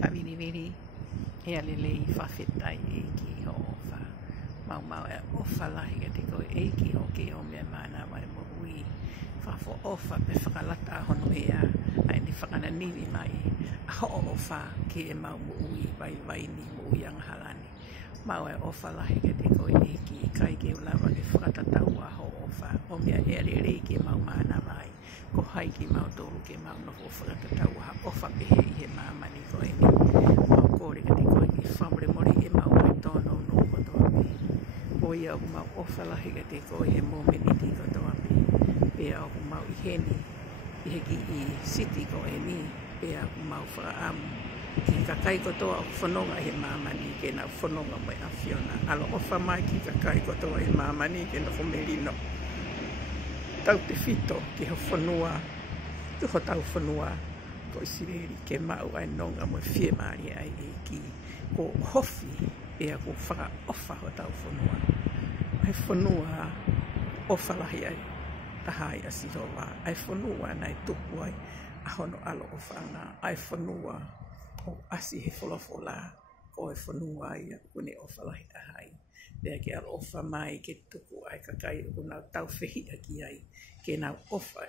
Tawiriwiri e alelei whawhetai e ki ho ofa. Mau e ofa lahi e te koe e ki ho ke o mea mana mai mo hui. Whafo ofa pe whakalata hono ea ai ni whakana niwi mai. A ho ofa ke e mau mo hui vai ni mo hui anghalani. Mau e ofa lahi e te koe e ki kai ke ulawa ke whakatatau a ho ofa. O mea e alelei ke mau mana mai. Ko hai ki mau tolu ke mau noho whakatatau a ofa pehe i he mamani koe ni. Kore ka te koe ki whamre mori e mau mai tōnou no kotoa me. O ia o mau ofa lahi ka te koe he mōmeni ti kotoa me. Pea o mau i heni, i heki i siti koe ni. Pea o mau whakaamu. Ki kakai kotoa o whanonga he mamani ke nau whanonga mai a Fiona. Alo ofa mai ki kakai kotoa he mamani ke na whamerino. Tau te whito ki ho whanua, ki ho tau whanua. Ko sireri ke mau ai nonga mo fie mari ai e ki ko hofi e ko whaka ofa ho tau whanua. Ai whanua ofa lahi ai tahai a siroa. Ai whanua nai tupu ai a hono alo o whanga. Ai whanua o asi he wholofola ko e whanua ai a kune ofa lahi tahai. Pea ke alo ofa mai ke tupu ai kakai o nau tau whehia ki ai ke nau ofa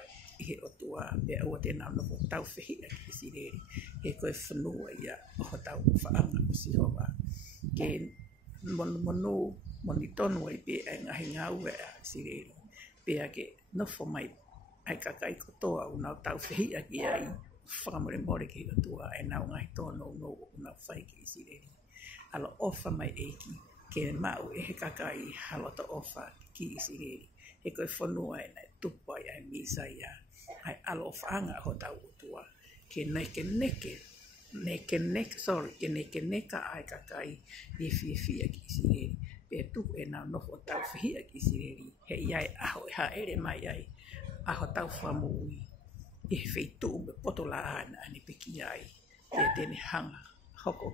i he otua pe ua te nau noho tau whehia ki sireri. He koe whanua ia o tau whaanga o siroa. Ke monu moni tonu ai pe e ngahi ngau e a sireri. Pea ke nofo mai ai kakai kotoa o nau tau whehia ki ai whakamore more ki otua e nau ngahi tono no o nau whai ki sireri. Alo ofa mai eiki ke mau e he kakai halota ofa ki sireri. He koe whanua e nai tupu ai misa ia. Ai alo whaanga ho tau utua. Ke neke neka ai kakai e fia ki sireri. Pe tupu e nau noho tau whihia ki sireri. He iai aho e ha ere mai ai. Aho tau whamui. E he wheitu me poto la ana ani peki ai. E tene hanga. Hoko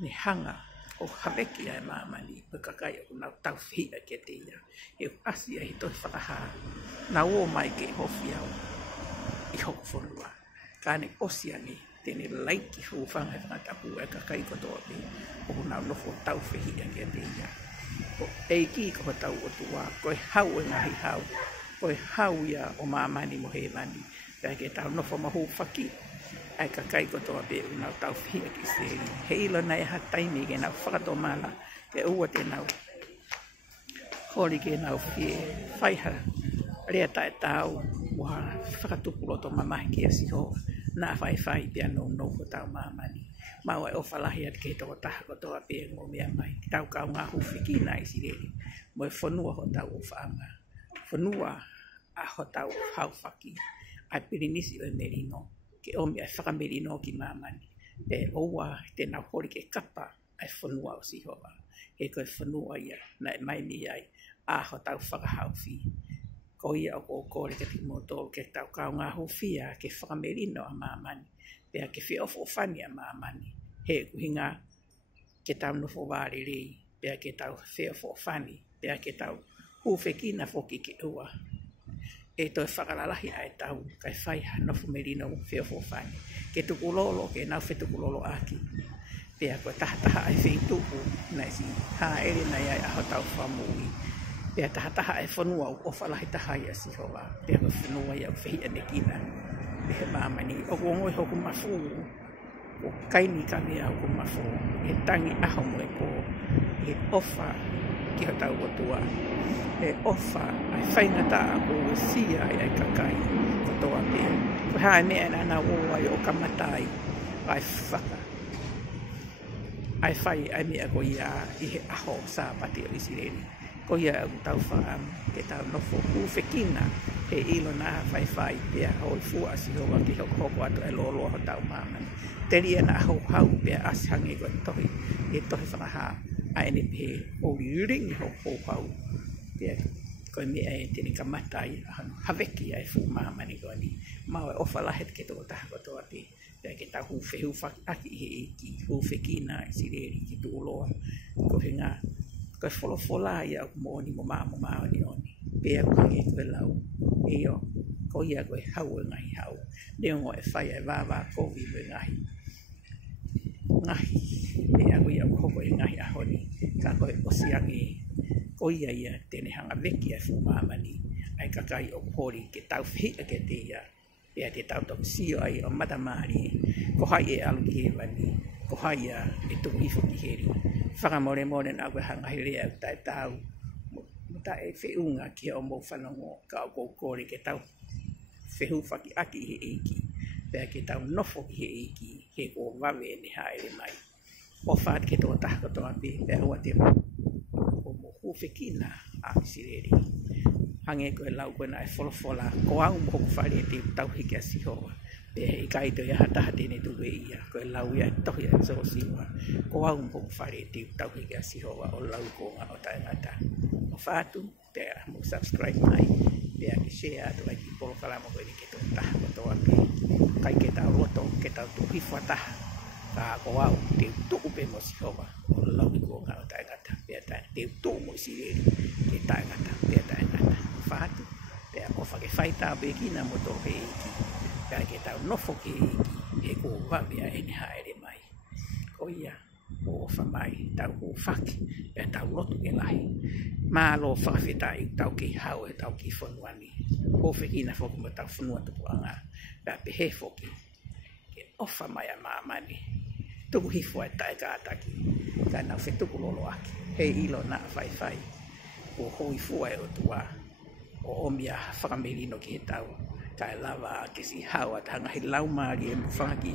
ne hanga. O haweki ai mamani. Pe kakai o nau tau whihia ke te ia. He asi ai toi whakaha. Na o mai ke hofi au. I hoko whanua. Kane osiani, tene laiki whanga whangatapu e kakai kotoa pe. O nau nofo tau whehia ke te ia. O eiki ko tau o tua, koe hau e ngahi hau. Koe hau ia o mamani mo he mani. Pea ke tau nofo mahu whaki. Ai kakai kotoa pe o nau tau whehia ki seri. He ilo nei ha taimi ke nau whakatomala. Ke ua te nau. Hori ke nau whie whaihara. Rea tae tau, mua whakatupuloto mamahi ki a siho, nā whai pia no ko tau mamani. Mau ai ofa lahi at ke toko taha kotoa pia ngō mea mai. Tau kau ngā huwhi ki nā isireri. Mo e whanua ho tau o whaanga. Whanua a ho tau hauwhaki. Ai pirinisi o e merino. Ke omi ai whakamerino ki mamani. Pe oua te nau hori ke kapa ai whanua o sihoa. He koe whanua ia, nai mai mi ai, a ho tau whakahauwhi. Ko ia o ko kore ke timo tō ke tau kau ngā howhia ke whakamerino a mamani. Pea ke whiofo whani a mamani. He kuhinga ke tau nofo wāre rei. Pea ke tau whiofo whani. Pea ke tau huwhekina whoki ke ua. E toi whakaralahi ai tau kai whaiha nofo merino whiofo whani. Ke tukulolo ke nau whetukulolo aki. Pea koe taha ai wheituku nai si ha ere nai ai aho tau whamui. Pea taha e whanua o whalahi taha i a sihoa. Pea koe whanua i au whihia ne kina. He mamani. O ngoi hoku mafu. O kaini ka mea o mafu. He tangi aho mo e ko. He ofa ki ho tau o tua. He ofa ai whaingata a ko e sia ai kakai. Ko toa pea. Ko hae mea nana o ai o kamatai. Ai whaka. Ai whai ai mea ko ia i he aho sa pati o isireni. Ko ia au tau whaam, ke tau nofo uwhekina, he ilo nā whai pia hoi fua sihoa ki hoko atu e lolo ho tau mamani. Te ria nā hau pia ashangi koe tohi, e tohi whakaha, a ene pe hori ringi hau hau. Pia koe mea e tene ka matai, haweki ai fu mamani koe ni. Mau e ofa lahet ke toko taha kotoa pe. Pia ke tau huwheki aki he eki, huwhekina i sireri ki tu uloa. Ko he ngā. Koe wholofola ia o mōni mo maa ni oni. Pea kuhange koe lau. Eo, ko ia ko hau ngai hau le ngo e fai e va ko vi ngai e a ia ko ngai a honi ka ko o siangi ko ia tene hanga veki e fu mamani ai ka kai o hori ke tau fi ke te ia e te tau to si ai o matamari ko hai e alu ki vani ko hai e tu ifo ki heri whaka more na koe hanga hele au tai tau ta e whiunga ki o mo whanongo ka o kōkore ke tau whihu whaki aki he eiki pēr ke tau nofo ki he eiki he ko wawe ne haere mai o whaat ke tō tahko tō api pēr ua te o mo huwhekina a kisireri hange koe lau koe na e wholofola ko au mo hoku whare te tau heke a sihoa pēr he kaito ia hataha tēne tuwe ia koe lau ia tohi a so siwa ko au mo hoku whare te tau heke a sihoa o lau ko ngā o tae ngata o whaatu pēr mo subscribe mai pēr ki share to ai ki polo kalama koe ni ke tō taha ko tō api kai ke tau roto ke tau tuhifua taha ka ko au te tuku pe mo sihoa o lau ko ngā o tae ngata pēr te tuku mo sireri ke tae ngata pēr tae ngata whaatu pēr o whake whaita pe kina mo tō he iki pēr ke tau nofo ke iki he ko wawea e ni haere mai ko ia o whamai tau ho whaki pēr tau roto ke lahi mā lo whakawhita i tau ki hau e tau ki whanuani ho whekina whoku mo tau whanua tupu anga pēr pe he whoki ke ofa mai a māmani tuku hifua e tae kātaki ka nau whetuku lolo aki he ilo na whai o hoi fua e o tua o omia whakamerino ki he tau ka e lava ke si hawa tanga he laumari e mwhangaki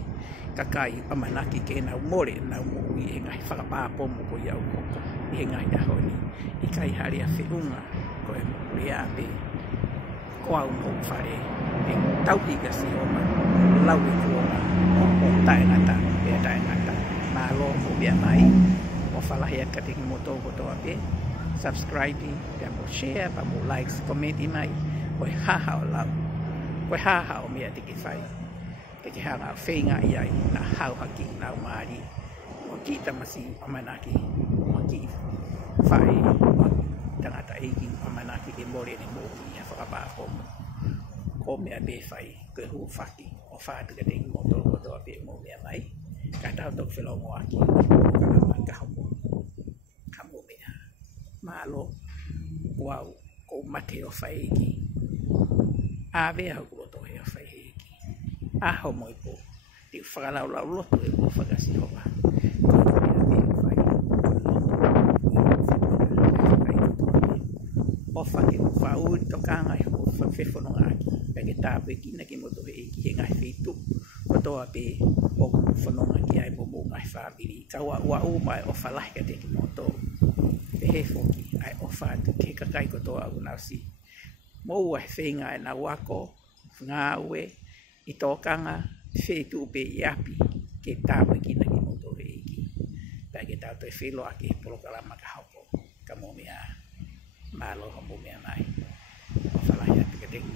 ka kai pamanaki ke nau more nau mui e ngai whakapāpomo ko iau koko i he ngai ahoni i kai hari a whiunga ko e rea pe ko au mo whare e tauhika si oma lau e kuonga o tae ngata e tae ngata mā lo mo bia mai o whalahi at katingi mo tōko toa pe subscribe pia mo share pa mo likes comment i mai o e haha o lau o e haha o mea tiki whai ke te hanga whenga i ai na hau haki nau maari o ki tamasi o manaki o ki whai tangata eiki o manaki ke more ni mo i a whakapāpomo ko mea be whai koe hu whaki o whātu ka tengi mo tōko toa pe mo mea mai ka tau tōk whelongo aki ka nama ka homo ka mo mea malo wau ko mate o whai eiki a vea hau kua tohe o whai eiki a ho moi po te whakalau lau loto e po whakasi hoa ko mea me whai o whake o whauri to kanga e ho whewhono ngaki peke tāpe kina ke mo tohe eiki he ngai wheitu o toa pe o whanonga ki ai mo ngai whāpiri ka ua mai o whalahi ka teki mo tō pe he whoki ai o whātu ke kakai ko toa au nausi mo ua he whenga e na wako ngā ue i tō kanga whetu pe i api ke tāpe kina ke mo tohe eiki peke tātou e whilo ake polo kalama ka haupo ka mo mea mālo ho mo mea mai o whalahi atu ka teki